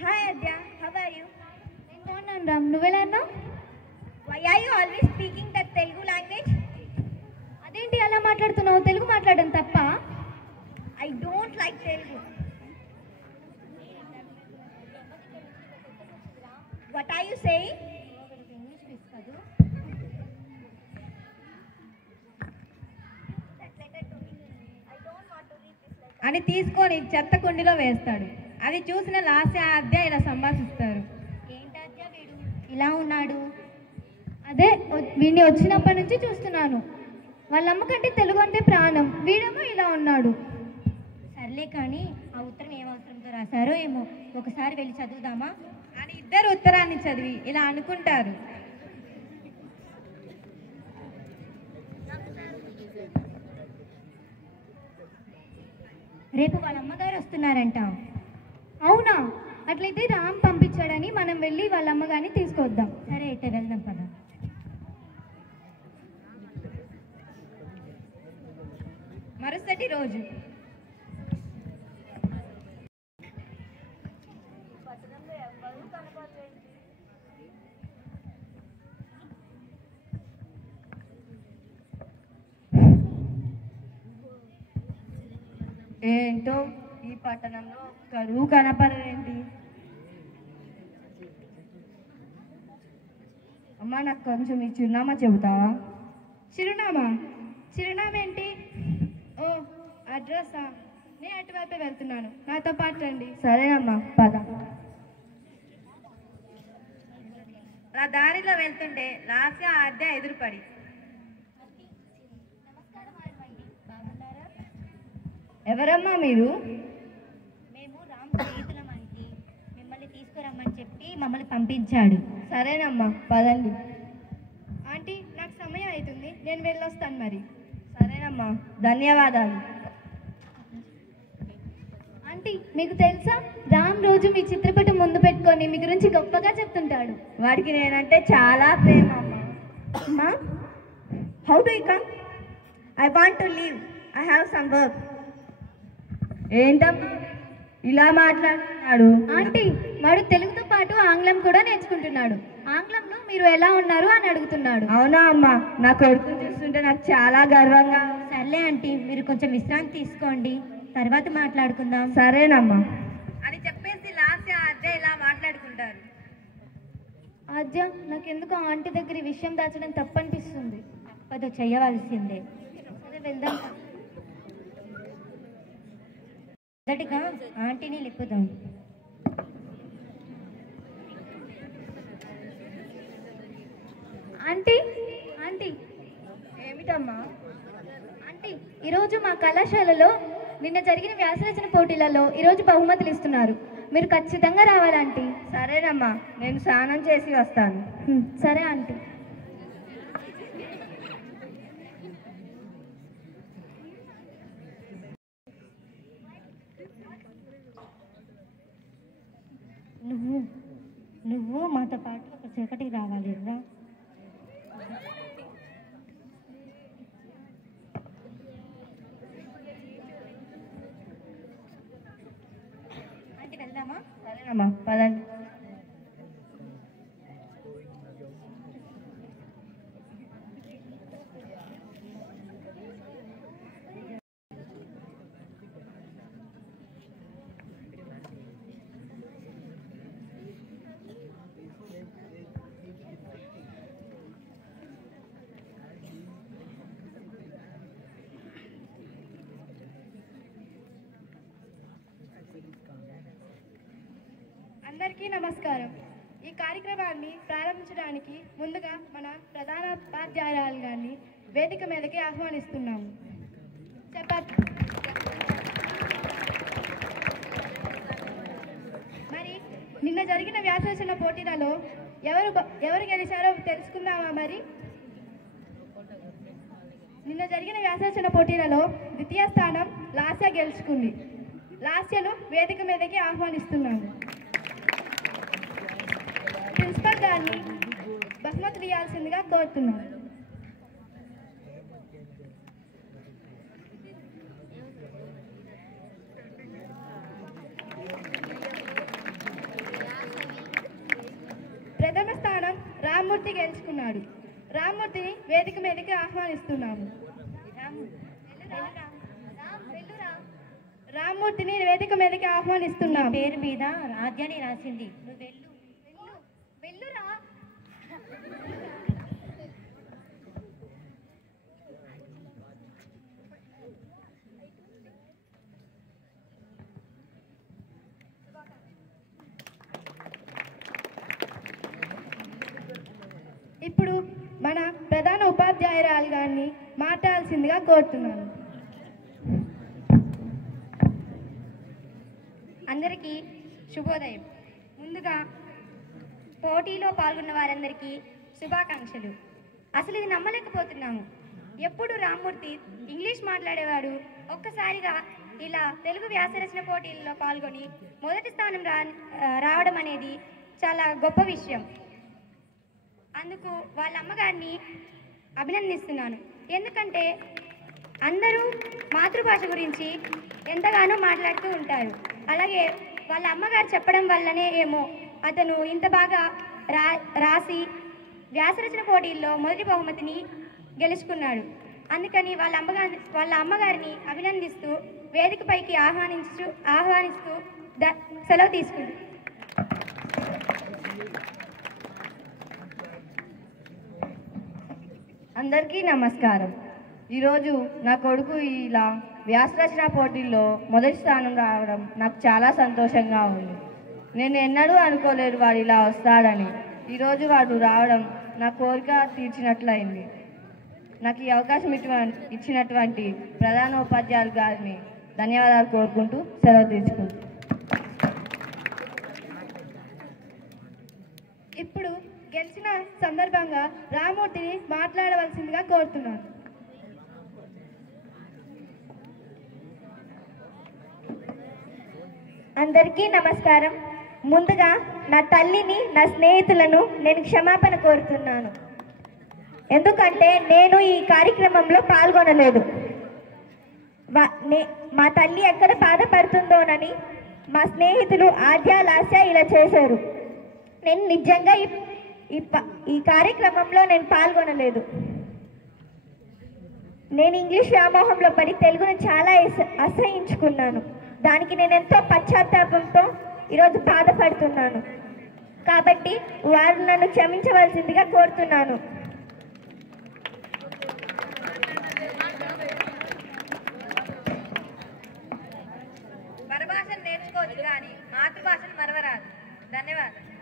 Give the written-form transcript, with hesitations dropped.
Hi Adya, how are you? నేను బాగున్నాను రామ్, నువ్వెలా అన్నావు? Why are you always speaking that Telugu language? అదేంటి అలా మాట్లాడుతున్నావు? తెలుగు మాట్లాడడం తప్ప? I don't like Telugu. What are you saying? అని తీసుకొని చెత్త కుండీలో వేస్తాడు. అది చూసిన లాస్య ఆద్య ఇలా సంభాషిస్తారు. ఏంటద్య వీడు ఇలా ఉన్నాడు? అదే వీడిని వచ్చినప్పటి నుంచి చూస్తున్నాను. వాళ్ళ అమ్మకంటే తెలుగు అంటే ప్రాణం, వీడేమో ఇలా ఉన్నాడు. సర్లే కానీ ఆ ఉత్తరం ఏం అవసరంతో రాశారో ఏమో, ఒకసారి వెళ్ళి చదువుదామా అని ఇద్దరు ఉత్తరాన్ని చదివి ఇలా అనుకుంటారు. రేపు వాళ్ళ అమ్మగారు వస్తున్నారంట. అవునా? అట్లయితే రామ్ పంపించాడని మనం వెళ్ళి వాళ్ళ అమ్మగారిని తీసుకొద్దాం. సరే అయితే వెళ్దాం పద. మరుసటి రోజు ఏంటో ఈ పట్టణంలో కరువు కనపడేంటి? అమ్మా, నాకు కొంచెం ఈ చిరునామా చెబుతావా? చిరునామా? చిరునామా ఏంటి? ఓ అడ్రస్సా? నేను అటువైపే వెళ్తున్నాను, నాతో పాటు రండి. సరేనమ్మా, పద. అలా దారిలో వెళ్తుంటే లాస్య ఆద్య ఎదురుపడి, ఎవరమ్మా మీరు? మేము రామ్ స్నేహితులం ఆంటీ, మిమ్మల్ని తీసుకురమ్మని చెప్పి మమ్మల్ని పంపించాడు. సరేనమ్మా, పదండి. ఆంటీ, నాకు సమయం అవుతుంది, నేను వెళ్ళొస్తాను మరి. సరేనమ్మా, ధన్యవాదాలు. ఆంటీ, మీకు తెలుసా రామ్ రోజు మీ చిత్రపటం ముందు పెట్టుకొని మీ గురించి గొప్పగా చెప్తుంటాడు. వాడికి నేనంటే చాలా ప్రేమ అమ్మా. How do you come? I want to leave, I have some work. ఏంటమ్మా ఇలా మాట్లాడుతున్నాడు? ఆంటీ, వాడు తెలుగుతో పాటు ఆంగ్లం కూడా నేర్చుకుంటున్నాడు. ఆంగ్లంలో మీరు ఎలా ఉన్నారు అని అడుగుతున్నాడు. అవునా అమ్మా, నా కొడుకుని చూస్తుంటే నాకు చాలా గర్వంగా. సర్లే ఆంటీ, మీరు కొంచెం విశ్రాంతి తీసుకోండి, తర్వాత మాట్లాడుకుందాం. సరేనమ్మా అని చెప్పేసి లాస్య ఆద్య ఇలా మాట్లాడుకుంటారు. ఆద్య, నాకెందుకు ఆంటీ దగ్గర ఈ విషయం దాచడం తప్పనిపిస్తుంది. తప్పదు, చెయ్యవలసిందే. సరే వెళ్దాం. మొదటిగా ఆంటీని లిప్పుదాం. ఆంటీ, ఆంటీ, ఏమిటమ్మా? ఆంటీ, ఈరోజు మా కళాశాలలో నిన్న జరిగిన వ్యాసరచన పోటీలలో ఈరోజు బహుమతులు ఇస్తున్నారు. మీరు ఖచ్చితంగా రావాలంటీ. సరేనమ్మా, నేను స్నానం చేసి వస్తాను. సరే ఆంటీ. నువ్వు మాతో పాటు ఒక చీకటికి రావాలి రా. అంటే వెళ్దామా? సరేనమ్మా, పదండి. అందరికీ నమస్కారం. ఈ కార్యక్రమాన్ని ప్రారంభించడానికి ముందుగా మన ప్రధాన ఉపాధ్యాయురాలు గారిని వేదిక మీదకి ఆహ్వానిస్తున్నాము. చెప్పండి. మరి నిన్న జరిగిన వ్యాసరచన పోటీలలో ఎవరు గెలిచారో తెలుసుకుందామా? మరి నిన్న జరిగిన వ్యాసరచన పోటీలలో ద్వితీయ స్థానం లాస్య గెలుచుకుంది. లాస్యను వేదిక మీదకి ఆహ్వానిస్తున్నాము. ప్రిన్సిపల్ గారిని బహుమతులు ఇవ్వాల్సిందిగా కోరుతున్నాను. రామ్మూర్తి గెలుచుకున్నాడు. రామ్మూర్తిని వేదిక మీదకి ఆహ్వానిస్తున్నాము. రామ్మూర్తిని వేదిక మీదకి ఆహ్వానిస్తున్నాము. పేరు మీద రాజ్యాన్ని రాసింది. నువ్వు వెళ్ళు. వెళ్ళురా. ఇప్పుడు మన ప్రధాన ఉపాధ్యాయురాలు గారిని మాట్లాడాల్సిందిగా కోరుతున్నాను. అందరికీ శుభోదయం. ముందుగా పోటీలో పాల్గొన్న వారందరికీ శుభాకాంక్షలు. అసలు ఇది నమ్మలేకపోతున్నాము. ఎప్పుడు రామ్మూర్తి ఇంగ్లీష్ మాట్లాడేవాడు, ఒక్కసారిగా ఇలా తెలుగు వ్యాసరచన పోటీల్లో పాల్గొని మొదటి స్థానం రావడం అనేది చాలా గొప్ప విషయం. అందుకు వాళ్ళ అమ్మగారిని అభినందిస్తున్నాను. ఎందుకంటే అందరూ మాతృభాష గురించి ఎంతగానో మాట్లాడుతూ ఉంటారు. అలాగే వాళ్ళ అమ్మగారు చెప్పడం వల్లనే ఏమో అతను ఇంత బాగా రాసి వ్యాసరచన పోటీల్లో మొదటి బహుమతిని గెలుచుకున్నాడు. అందుకని వాళ్ళ అమ్మగారిని అభినందిస్తూ వేదికపైకి ఆహ్వానిస్తూ సెలవు తీసుకుంది. అందరికీ నమస్కారం. ఈరోజు నా కొడుకు ఇలా వ్యాసరచన పోటీల్లో మొదటి స్థానం రావడం నాకు చాలా సంతోషంగా ఉంది. నేను ఎన్నడూ అనుకోలేదు వాడు ఇలా వస్తాడని. ఈరోజు వాడు రావడం నా కోరిక తీర్చినట్లయింది. నాకు ఈ అవకాశం ఇచ్చినటువంటి ప్రధాన ఉపాధ్యాయులు గారిని ధన్యవాదాలు కోరుకుంటూ సెలవు తీసుకుంటాను. ఇప్పుడు గెలిచిన సందర్భంగా రామ్మూర్తిని మాట్లాడవలసిందిగా కోరుతున్నాను. అందరికీ నమస్కారం. ముందుగా నా తల్లిని, నా స్నేహితులను నేను క్షమాపణ కోరుతున్నాను. ఎందుకంటే నేను ఈ కార్యక్రమంలో పాల్గొనలేదు. మా తల్లి ఎక్కడ బాధపడుతుందోనని మా స్నేహితులు ఆద్య, లాస్య ఇలా చేశారు. నేను నిజంగా ఈ కార్యక్రమంలో నేను పాల్గొనలేదు. నేను ఇంగ్లీష్ వ్యామోహంలో పడి తెలుగును చాలా అసహించుకున్నాను. దానికి నేను ఎంతో పశ్చాత్తాపంతో ఈరోజు బాధపడుతున్నాను. కాబట్టి వారు నన్ను క్షమించవలసిందిగా కోరుతున్నాను. పరభాషను నేర్చుకోవచ్చు కానీ మాతృభాషను మరవరాదు. ధన్యవాదాలు.